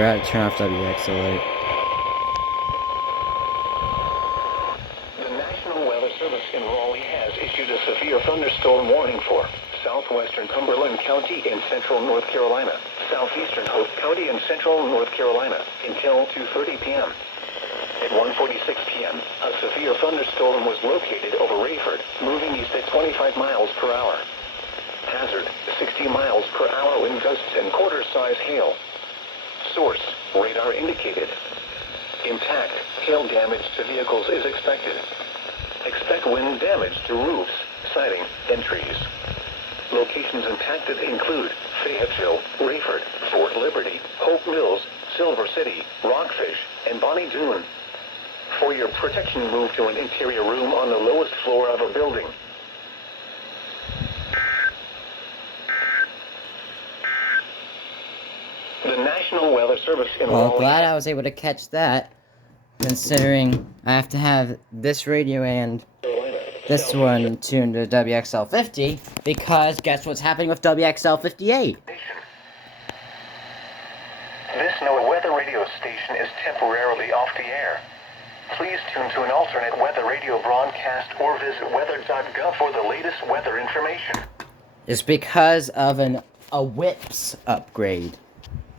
forgot to turn off WXL alert. The National Weather Service in Raleigh has issued a severe thunderstorm warning for southwestern Cumberland County in central North Carolina, southeastern Hope County in central North Carolina until 2:30 p.m. At 1:46 p.m., a severe thunderstorm was located over Rayford, moving east at 25 miles per hour. Hazard, 60 miles per hour wind gusts and quarter-size hail. Source, radar indicated. Impact, hail damage to vehicles is expected. Expect wind damage to roofs, siding, and trees. Locations impacted include Fayetteville, Rayford, Fort Liberty, Hope Mills, Silver City, Rockfish, and Bonnie Doon. For your protection, move to an interior room on the lowest floor of a building. The National Weather Service in Well, Raleigh. glad I was able to catch that, considering I have to have this radio and this one tuned to WXL 50, because guess what's happening with WXL 58? This weather radio station is temporarily off the air. Please tune to an alternate weather radio broadcast or visit weather.gov for the latest weather information. It's because of a WIPS upgrade.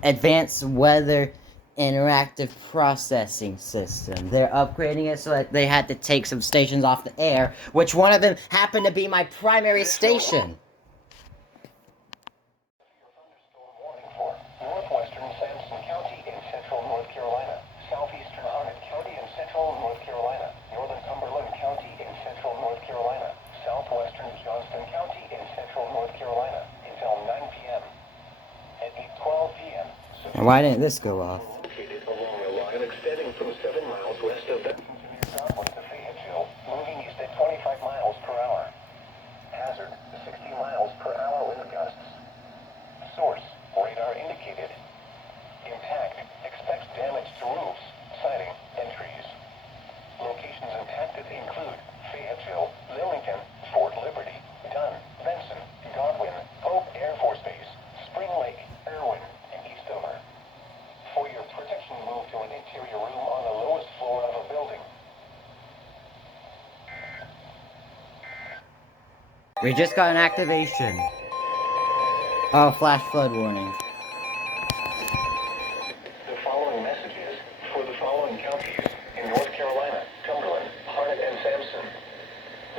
Advanced Weather Interactive Processing System. They're upgrading it so that they had to take some stations off the air, which one of them happened to be my primary station. Northwestern Sampson County in central North Carolina, southeastern Harnett County in central North Carolina, northern Cumberland County in central North Carolina, southwestern Johnston County in central North Carolina until 9 p.m. At 8:12 p.m. And why didn't this go off? Located along a line extending from 7 miles west of the southwest of Fayetteville, moving east at 25 miles per hour. Hazard, 60 miles per hour wind gusts. Source, radar indicated. Impact, expects damage to roofs, siding, and trees. Locations impacted include Fayetteville, Lillington, Fort Liberty, Dunn, Benson, Godwin, Hope Air Force Base, Spring Lake, Irwin, and Eastover. For your protection, move to an interior room on the lowest floor of a building. We just got an activation. Oh, flash flood warning. The following messages for the following counties in North Carolina, Cumberland, Harnett, and Sampson.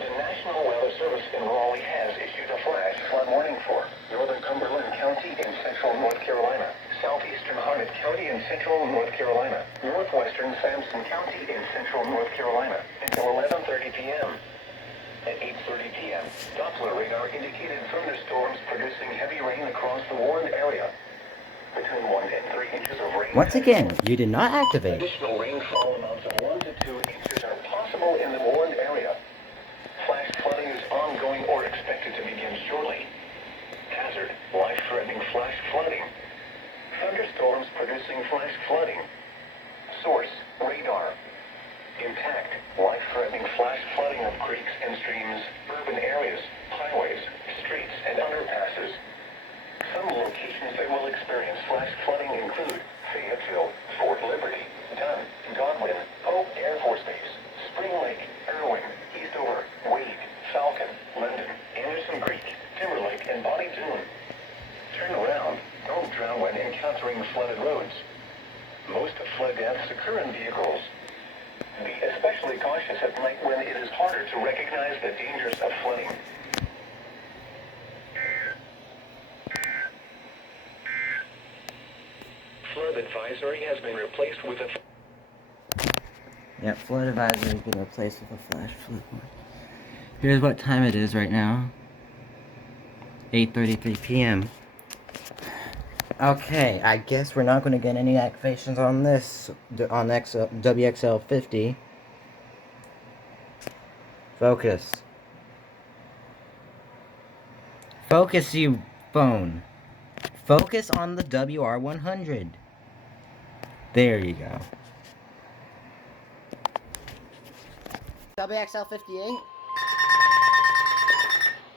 The National Weather Service in Raleigh has issued a flash flood warning for northern Cumberland County in central North Carolina, southeastern Harnett County in central North Carolina, northwestern Sampson County in central North Carolina until 11:30 p.m. At 8:30 p.m., Doppler radar indicated thunderstorms producing heavy rain across the warned area. Between 1 and 3 inches of rain. Once again, you did not activate. Additional rainfall amounts of 1 to 2 inches are possible in the warned area. Flash flooding is ongoing or expected to begin shortly. Hazard, life-threatening flash flooding. Thunderstorms producing flash flooding. Source, radar. Impact, life-threatening flash flooding of creeks and streams, urban areas, highways, streets, and underpasses. Some locations that will experience flash flooding include Fayetteville, Fort Liberty, Dunn, Godwin, Hope Air Force Base, Spring Lake, Irwin, Eastover, Wade, Falcon, Linden, Anderson Creek, Timberlake, and Bonnie Doon. Turn around. Don't drown when encountering flooded roads. Most flood deaths occur in vehicles. Be especially cautious at night when it is harder to recognize the dangers of flooding. Flood advisory has been replaced with a... Yep, flood advisory has been replaced with a flash flood warning. Here's what time it is right now. 8:33 p.m. Okay, I guess we're not going to get any activations on this, on WXL 50. Focus. Focus, you phone. Focus on the WR100. There you go. WXL 58?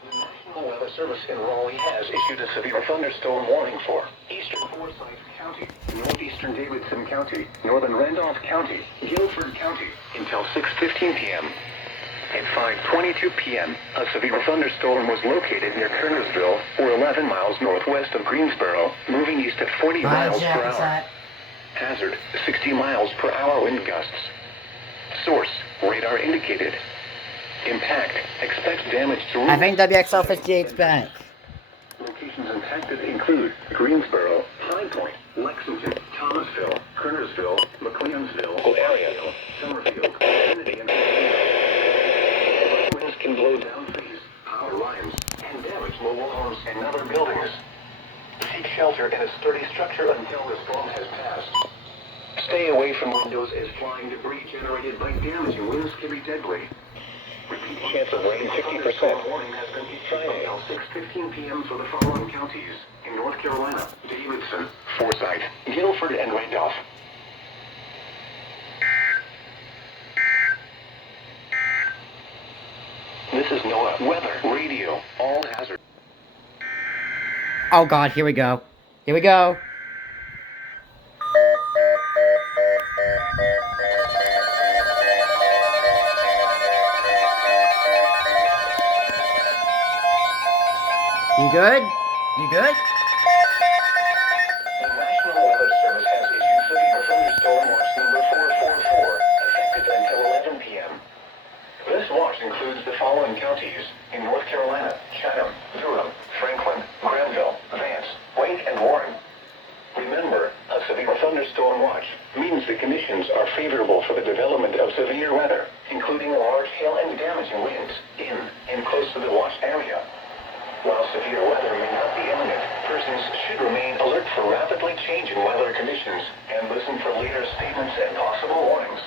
The National Weather Service in Raleigh has issued a severe thunderstorm warning for eastern Forsyth County, northeastern Davidson County, northern Randolph County, Guilford County, until 6:15 p.m. At 5:22 p.m., a severe thunderstorm was located near Kernersville, or 11 miles northwest of Greensboro, moving east at 40 miles per hour. Hazard, 60 miles per hour wind gusts. Source, radar indicated. Impact, expect damage to roofs. I think WXL58's back. Locations impacted include Greensboro, High Point, Lexington, Thomasville, Kernersville, McLeansville, area, Summerfield, Kennedy, and winds can blow down trees, power lines, and damage mobile homes and other buildings. Seek shelter in a sturdy structure until the storm has passed. Stay away from windows as flying debris generated by damaging winds can be deadly. Repeat chance of rain 50%. Warning has been issued until 6:15 p.m. for the following counties in North Carolina: Davidson, Forsyth, Guilford, and Randolph. This is NOAA Weather Radio. All hazard. Oh god, here we go. Here we go. You good? You good? The National Weather Service has issued severe thunderstorm watch number 444, effective until 11 p.m. This watch includes the following counties in North Carolina: Chatham, Durham, Franklin, Granville, Vance, Wake, and Warren. Remember, a severe thunderstorm watch means the conditions are favorable for the development of severe weather, including large hail and damaging winds in and close to the watch area. While severe weather may not be imminent, persons should remain alert for rapidly changing weather conditions and listen for later statements and possible warnings.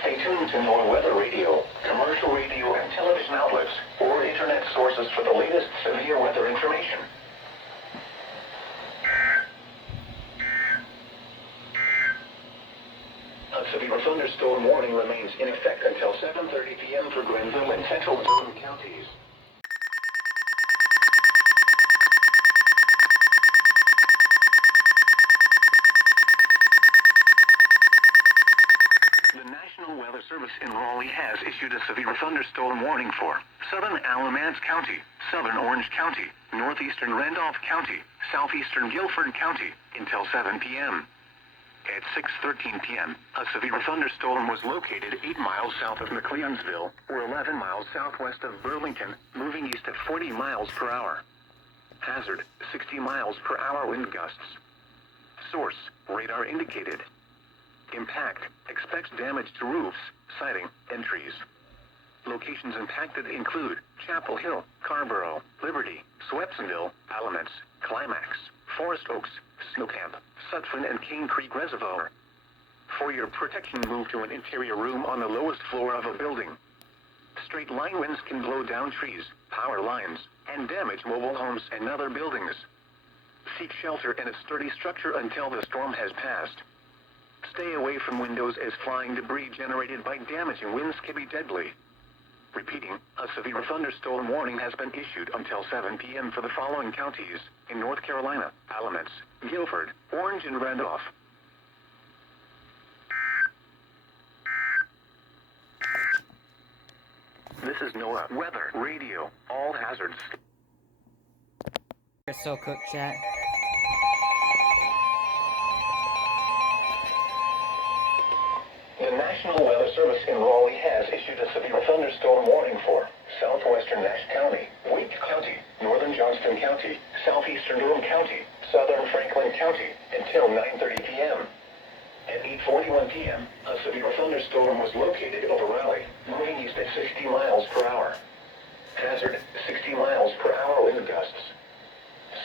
Stay tuned to NOAA Weather Radio, commercial radio and television outlets, or internet sources for the latest severe weather information. A severe thunderstorm warning remains in effect until 7:30 p.m. for Grenville and central Durham counties. The National Weather Service in Raleigh has issued a severe thunderstorm warning for southern Alamance County, southern Orange County, northeastern Randolph County, southeastern Guilford County until 7 p.m. At 6:13 p.m., a severe thunderstorm was located 8 miles south of McLeansville, or 11 miles southwest of Burlington, moving east at 40 miles per hour. Hazard, 60 miles per hour wind gusts. Source, radar indicated. Impact, expects damage to roofs, siding, and trees. Locations impacted include Chapel Hill, Carborough, Liberty, Swepsonville, Alamance, Climax, Forest Oaks, Snowcamp, Sutphin, and Cane Creek Reservoir. For your protection, move to an interior room on the lowest floor of a building. Straight line winds can blow down trees, power lines, and damage mobile homes and other buildings. Seek shelter in a sturdy structure until the storm has passed. Stay away from windows as flying debris generated by damaging winds can be deadly. Repeating, a severe thunderstorm warning has been issued until 7 p.m. for the following counties in North Carolina: Alamance, Guilford, Orange, and Randolph. This is NOAA Weather Radio. All hazards. Crystal Cook chat. The National Weather Service in Raleigh has issued a severe thunderstorm warning for southwestern Nash County, Wake County, northern Johnston County, southeastern Durham County, southern Franklin County until 9:30 p.m. At 8:41 p.m., a severe thunderstorm was located over Raleigh, moving east at 60 miles per hour. Hazard, 60 miles per hour wind gusts.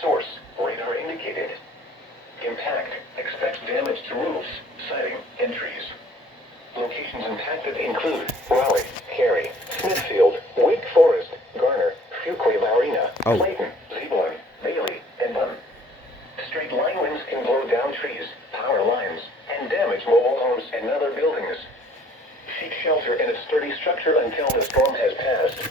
Source, radar indicated. Impact, expects damage to roofs, siding, and trees. Locations impacted include Raleigh, Cary, Smithfield, Wake Forest, Garner, Fuquay-Varina, Clayton, Zebulon, Bailey, and Bunn. Straight line winds can blow down trees, power lines, and damage mobile homes and other buildings. Seek shelter in a sturdy structure until the storm has passed.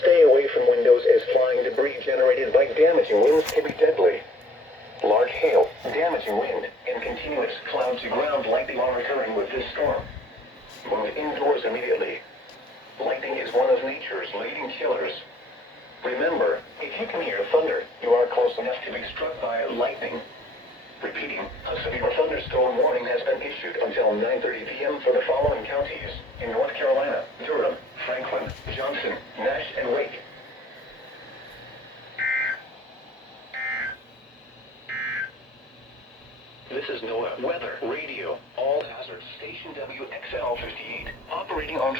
Stay away from windows as flying debris generated by damaging winds can be deadly. Large hail, damaging wind, and continuous cloud-to-ground lightning are occurring with this storm. Move indoors immediately. Lightning is one of nature's leading killers. Remember, if you can hear thunder, you are close enough to be struck by lightning. Repeating, a severe thunderstorm warning has been issued until 9:30 p.m. for the following counties in North Carolina: Durham, Franklin, Johnson, Nash, and Wake. This is NOAA Weather Radio. All hazards. Station WXL58. Operating on...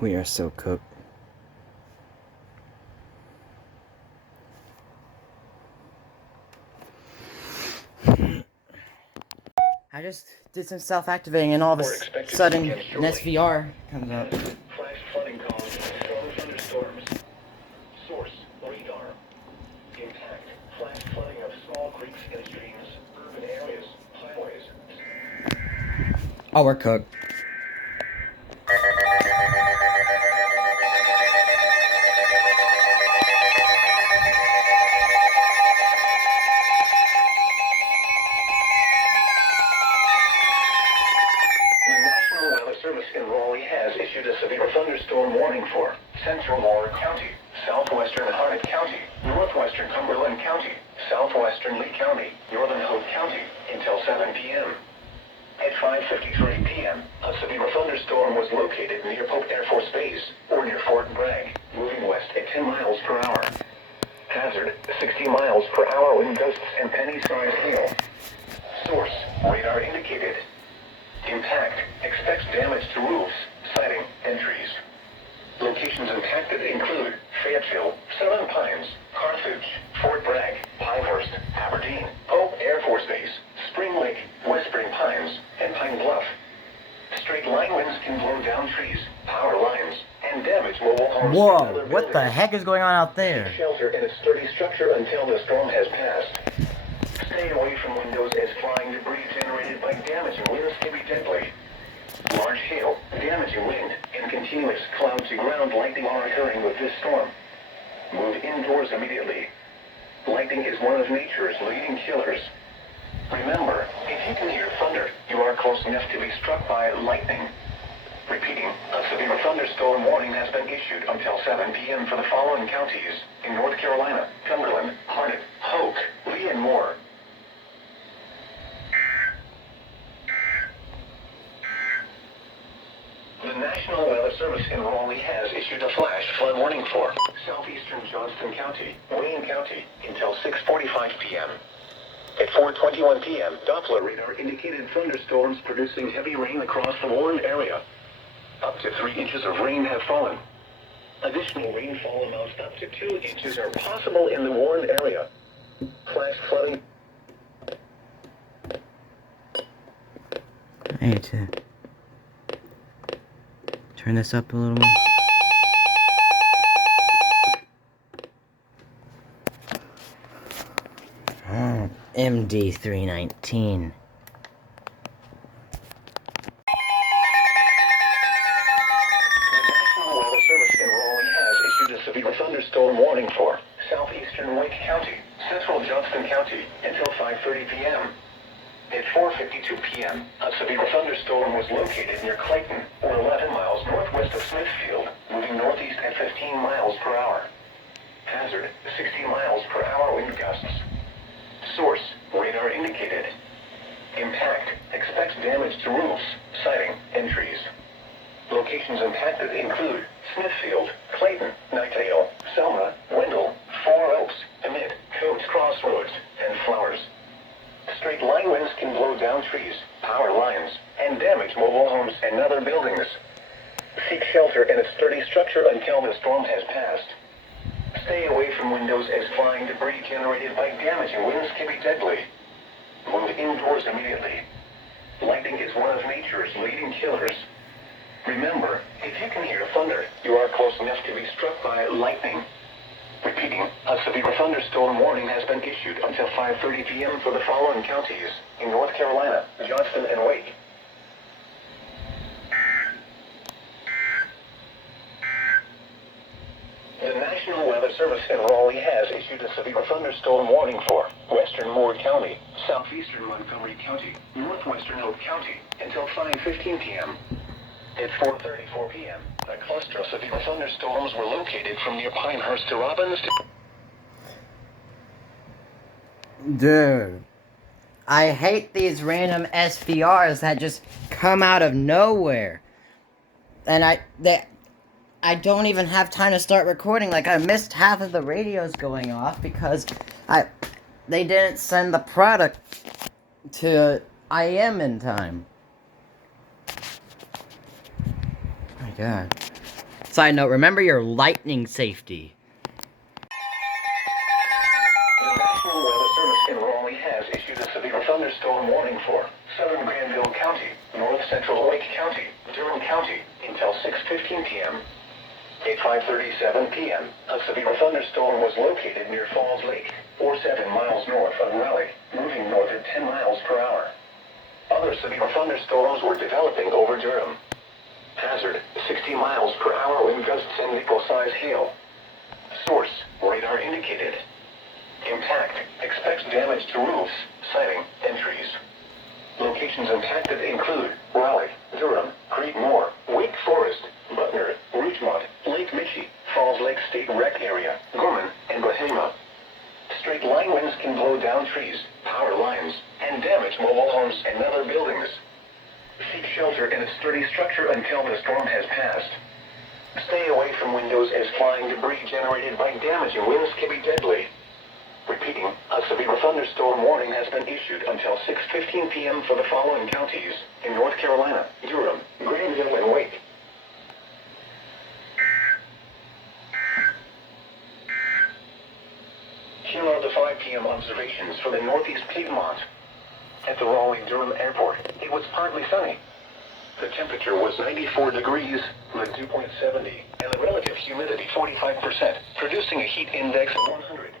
We are so cooked. I just did some self-activating and all of a sudden an SVR comes up. Flash flooding caused by strong thunderstorms. Source, radar. Impact, flash flooding of small creeks and streams, urban areas, highways. Oh, we're cooked. In Raleigh has issued a severe thunderstorm warning for central Moore County, southwestern Harnett County, northwestern Cumberland County, southwestern Lee County, northern Hope County until 7 p.m. At 5:53 p.m., a severe thunderstorm was located near Pope Air Force Base or near Fort Bragg, moving west at 10 miles per hour. Hazard, 60 miles per hour wind gusts and penny-sized hail. Source, radar indicated. Impact, expects damage to roofs, siding, and trees. Locations impacted include Fayetteville, Seven Pines, Carthage, Fort Bragg, Pinehurst, Aberdeen, Pope Air Force Base, Spring Lake, West Spring Pines, and Pine Bluff. Straight line winds can blow down trees, power lines, and damage mobile homes. Whoa, what the heck is going on out there? Shelter in a sturdy structure until the storm has passed. Stay away from windows as flying debris generated by damaging winds can be deadly. Large hail, damaging wind, and continuous cloud-to-ground lightning are occurring with this storm. Move indoors immediately. Lightning is one of nature's leading killers. Remember, if you can hear thunder, you are close enough to be struck by lightning. Repeating, a severe thunderstorm warning has been issued until 7 p.m. for the following counties in North Carolina: Cumberland, Harnett, Hoke, Lee, and Moore. The National Weather Service in Raleigh has issued a flash flood warning for southeastern Johnston County, Wayne County, until 6:45 p.m. At 4:21 p.m., Doppler radar indicated thunderstorms producing heavy rain across the warned area. Up to 3 inches of rain have fallen. Additional rainfall amounts up to 2 inches are possible in the warned area. Flash flooding. I need to turn this up a little more. MD319. Severe thunderstorm warning for southeastern Wake County, central Johnston County until 5:30 p.m. At 4:52 p.m., a severe thunderstorm was located near Clayton, or 11 miles northwest of Smithfield, moving northeast at 15 miles per hour. Hazard, 60 miles per hour wind gusts. Source, radar indicated. Impact, expects damage to roofs, siding, and trees. Locations impacted include Smithfield, Clayton, Knightdale, Selma, Wendell, Four Oaks, Emmett, Coates Crossroads, and Flowers. Straight line winds can blow down trees, power lines, and damage mobile homes and other buildings. Seek shelter in a sturdy structure until the storm has passed. Stay away from windows as flying debris generated by damaging winds can be deadly. Move indoors immediately. Lightning is one of nature's leading killers. Remember, if you can hear thunder, you are close enough to be struck by lightning. Repeating, a severe thunderstorm warning has been issued until 5:30 p.m. for the following counties in North Carolina, Johnston and Wake. The National Weather Service in Raleigh has issued a severe thunderstorm warning for western Moore County, southeastern Montgomery County, northwestern Hope County until 5:15 p.m. At 4:34 p.m., a cluster of severe thunderstorms were located from near Pinehurst to Robbins to... Dude, I hate these random SVRs that just come out of nowhere. And I don't even have time to start recording. Like, I missed half of the radios going off because they didn't send the product to IM in time. Oh my god. Side note, remember your lightning safety. The National Weather Service in Raleigh has issued a severe thunderstorm warning for southern Granville County, north central Wake County, Durham County until 6:15 p.m. At 5:37 p.m., a severe thunderstorm was located near Falls Lake, 7 miles north of Raleigh, moving north at 10 miles per hour. Other severe thunderstorms were developing over Durham. Hazard, 60 miles per hour wind gusts and nickel-size hail. Source, radar indicated. Impact, expects damage to roofs, siding, and trees. Locations impacted include Raleigh, Durham, Creedmoor, Wake Forest, Butner, Ridgemont, Lake Michie, Falls Lake State Rec Area, Gorman, and Bahama. Straight line winds can blow down trees, power lines, and damage mobile homes and other buildings. Seek shelter in a sturdy structure until the storm has passed. Stay away from windows as flying debris generated by damaging winds can be deadly. Repeating, a severe thunderstorm warning has been issued until 6:15 p.m. for the following counties in North Carolina, Durham, Granville, and Wake. Here are the 5 p.m. observations for the Northeast Piedmont. At the Raleigh-Durham Airport, it was partly sunny. The temperature was 94 degrees, the dew point 70, and the relative humidity 45%, producing a heat index of 100.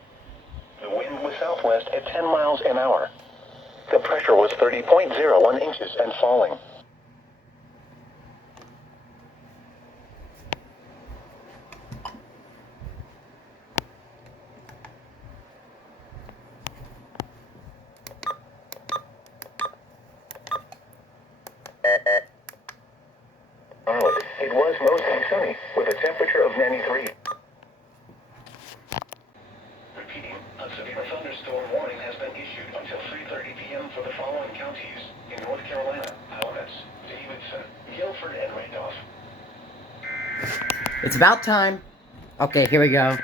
The wind was southwest at 10 miles an hour. The pressure was 30.01 inches and falling. Charlotte, it was mostly sunny, with a temperature of 93. Repeating, a severe thunderstorm warning has been issued until 3:30 p.m. for the following counties in North Carolina, Alamance, Davidson, Guilford, and Randolph. It's about time. Okay, here we go.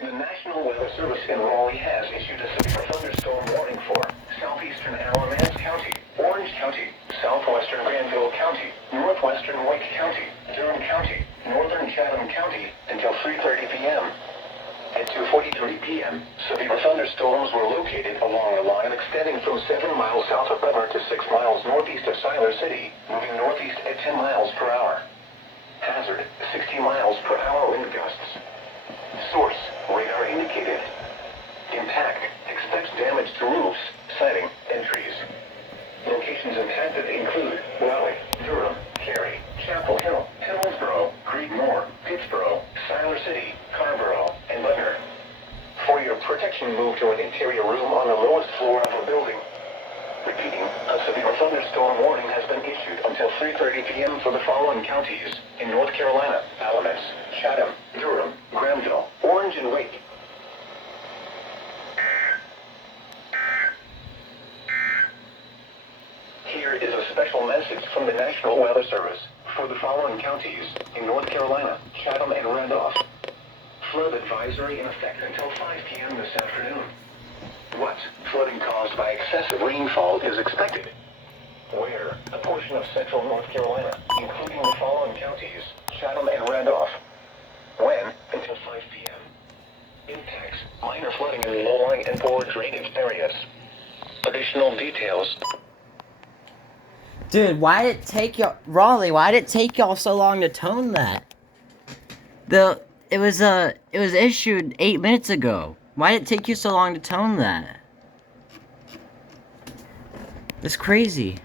The National Weather Service in Raleigh has issued a severe thunderstorm warning for southeastern Alamance County, Orange County, southwestern Granville County, northwestern Wake County, Durham County, northern Chatham County until 3:30 p.m. At 2:43 p.m., severe thunderstorms were located along a line extending from 7 miles south of Butler to 6 miles northeast of Siler City, moving northeast at 10 miles per hour. Hazard, 60 miles per hour wind gusts. Source, radar indicated. Impact, expects damage to roofs, siding, and trees. Locations impacted include Raleigh, Durham, Cary, Chapel Hill, Hillsborough, Creedmoor, Pittsboro, Siler City, Carrboro, and Butner. For your protection, move to an interior room on the lowest floor of a building. Repeating, a severe thunderstorm warning has been issued until 3:30 p.m. for the following counties in North Carolina, Alamance, Chatham, Durham, Granville, Orange, and Wake. Here is a special message from the National Weather Service for the following counties in North Carolina, Chatham, and Randolph. Flood advisory in effect until 5 p.m. this afternoon. What? Flooding caused by excessive rainfall is expected. Where? A portion of central North Carolina, including the following counties, Chatham and Randolph. When? Until 5 p.m. Impacts, minor flooding in low-lying and poor drainage areas. Additional details. Dude, why did it take y'all, Raleigh? Why did it take y'all so long to tone that? It was issued 8 minutes ago. Why did it take you so long to tone that? That's crazy.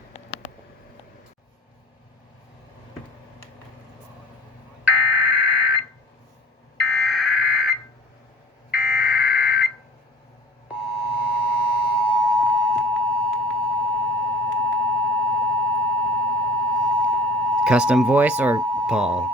Custom voice or Paul?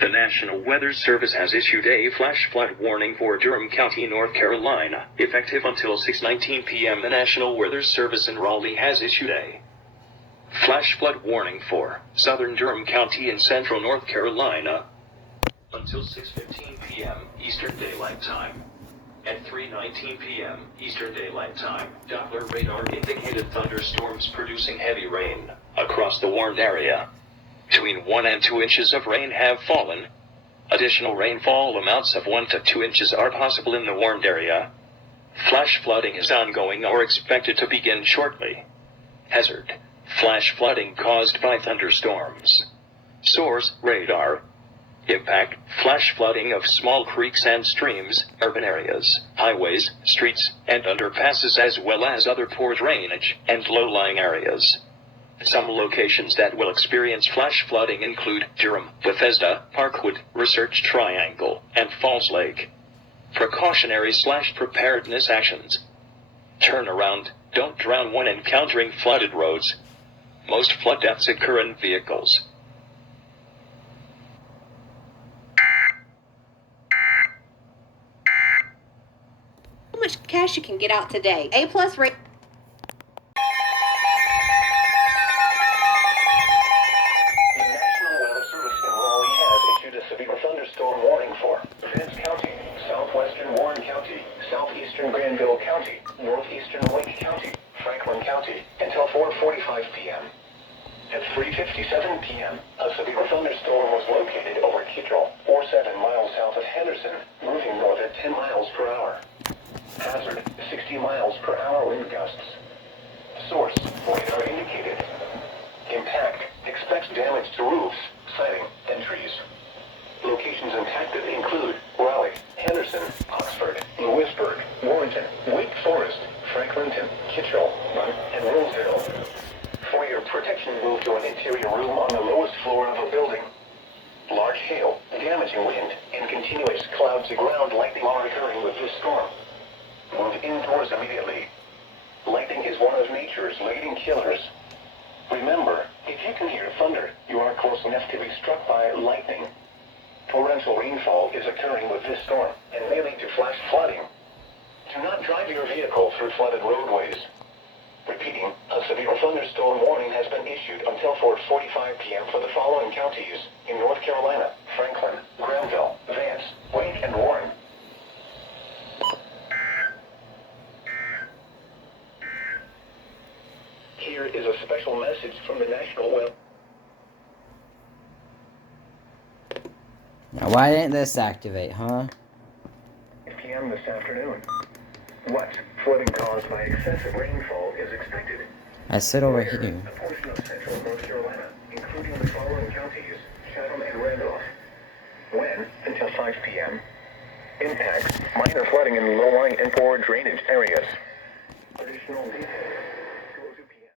The National Weather Service has issued a flash flood warning for Durham County, North Carolina. Effective until 6:19 p.m., the National Weather Service in Raleigh has issued a flash flood warning for southern Durham County and central North Carolina until 6:15 p.m. Eastern Daylight Time. At 3:19 p.m. Eastern Daylight Time, Doppler radar indicated thunderstorms producing heavy rain across the warned area. Between 1 and 2 inches of rain have fallen. Additional rainfall amounts of 1 to 2 inches are possible in the warned area. Flash flooding is ongoing or expected to begin shortly. Hazard: flash flooding caused by thunderstorms. Source: radar. Impact: flash flooding of small creeks and streams, urban areas, highways, streets, and underpasses, as well as other poor drainage and low-lying areas. Some locations that will experience flash flooding include Durham, Bethesda, Parkwood, Research Triangle, and Falls Lake. Precautionary/preparedness actions. Turn around. Don't drown when encountering flooded roads. Most flood deaths occur in vehicles. How much cash you can get out today? A+ rate. The National Weather Service in Raleigh has issued a severe thunderstorm warning for Vance County, southwestern Warren County, southeastern Granville County, northeastern Lake County, Franklin County, until 4:45 p.m. At 3:57 p.m., a severe thunderstorm was located over Kittrell, or 7 miles south of Henderson, moving north at 10 miles per hour. Hazard: 60 miles per hour wind gusts. Source: radar indicated. Impact: expects damage to roofs, siding, and trees. Locations impacted include Raleigh, Henderson, Oxford, Lewisburg, Warrenton, Wake Forest, Franklinton, Kittrell, and Roseville. For your protection, move to an interior room on the lowest floor of a building. Large hail, damaging wind, and continuous cloud-to-ground lightning are occurring with this storm. Move indoors immediately. Lightning is one of nature's leading killers. Remember, if you can hear thunder, you are close enough to be struck by lightning. Torrential rainfall is occurring with this storm and may lead to flash flooding. Do not drive your vehicle through flooded roadways. Repeating, a severe thunderstorm warning has been issued until 4:45 p.m. for the following counties in North Carolina: Franklin, Granville, Vance, Wake, and Warren. Here is a special message from the National Weather. Now, why didn't this activate, huh? 8 p.m. this afternoon. What flooding caused by excessive rainfall is expected? I sit over here. A portion of central North Carolina, including the following counties: Chatham and Randolph. When? Until 5 p.m. Impacts: minor flooding in low-lying and poor drainage areas. Additional details.